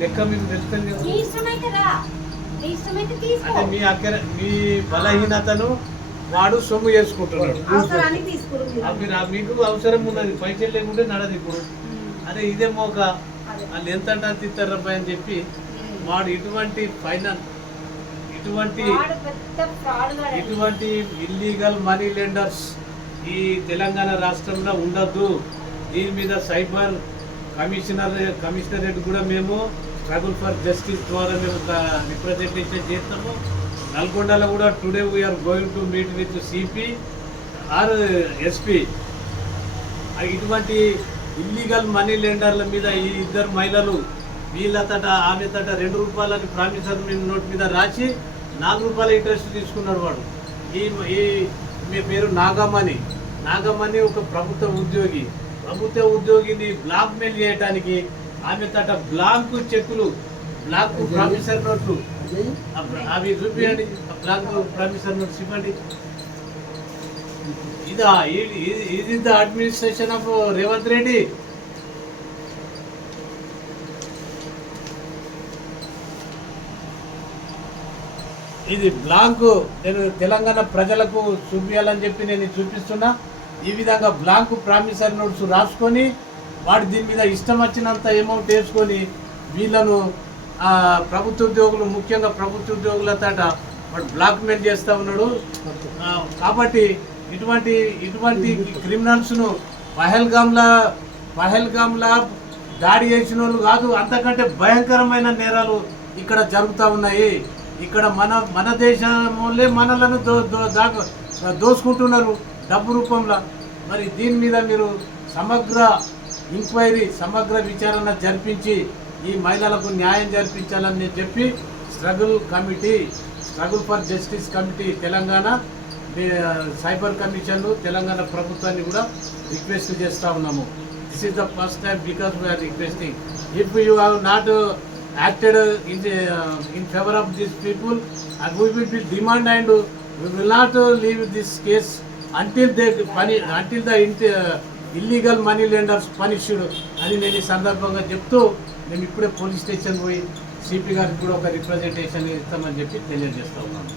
లెక్క మీకు తెలుస్తుంది అంటే మీ బలహీనతను వాడు సొమ్ము చేసుకుంటున్నాడు. మీకు అవసరం ఉన్నది, పైసలు లేకుంటే నడదు. ఇప్పుడు అదే ఇదే మోక వాళ్ళు ఎంత అంటే ఇస్తారబ్బా అని చెప్పి వాడు ఇటువంటి ఇటువంటి ఇల్లీగల్ మనీ లెండర్స్ ఈ తెలంగాణ రాష్ట్రంలో ఉండద్దు. దీని మీద సైబర్ కమిషనరేట్ కూడా మేము స్ట్రగుల్ ఫర్ జస్టిస్ ద్వారా మేము రిప్రజెంటేషన్ చేస్తాము. నల్గొండలో కూడా today we're going to meet with CP or SP. ఇటువంటి ఇల్లీగల్ మనీ లెండర్ల మీద ఈ ఇద్దరు మహిళలు వీళ్ళ తట ఆమె తట 2 రూపాయలని ప్రామిసరీ నోట్ మీద రాసి 4 రూపాయల ఇంట్రెస్ట్ తీసుకున్నాడు వాడు. మీ పేరు నాగమణి ఒక ప్రభుత్వ ఉద్యోగిని బ్లాక్ మెయిల్ చేయడానికి ఆమె తట బ్లాంక్ చెక్కులు, బ్లాంక్ ప్రామిసరీ నోట్లు అవి చూపించండి. బ్లాంక్ ప్రామిసరీ నోట్స్ ఇవ్వండి. ఇది the administration of Revanth Reddy. ఇది బ్లాంక్ నేను తెలంగాణ ప్రజలకు చూపించాలని చెప్పి నేను చూపిస్తున్నా. ఈ విధంగా బ్లాంక్ ప్రామిసరీ నోట్స్ రాసుకొని వాడు దీని మీద ఇష్టం వచ్చినంత అమౌంట్ వేసుకొని వీళ్ళను ప్రభుత్వ ఉద్యోగులు, ముఖ్యంగా ప్రభుత్వ ఉద్యోగుల తాట వాడు బ్లాక్మెయిల్ చేస్తూ ఉన్నాడు. కాబట్టి ఇటువంటి క్రిమినల్స్ను పహల్గామ్లా దాడి చేసిన వాళ్ళు కాదు, అంతకంటే భయంకరమైన నేరాలు ఇక్కడ జరుగుతూ ఉన్నాయి. ఇక్కడ మన దేశంలో మనలను దోసుకుంటున్నారు డబ్బు రూపంలో. మరి దీని మీద మీరు సమగ్ర విచారణ జరిపించి ఈ మహిళలకు న్యాయం జరిపించాలని చెప్పి struggle for justice committee Telangana, cyber commission Telangana ప్రభుత్వాన్ని కూడా రిక్వెస్ట్ చేస్తూ ఉన్నాము. This is the first time because we're requesting. If you have not acted in favor of these people, and we will be demand and we will not leave this case until the illegal money lenders punished అని నేను ఈ సందర్భంగా చెప్తూ మేము ఇప్పుడే police station పోయి CP గారికి కూడా ఒక రిప్రజెంటేషన్ ఇస్తామని చెప్పి తెలియజేస్తా ఉన్నాను.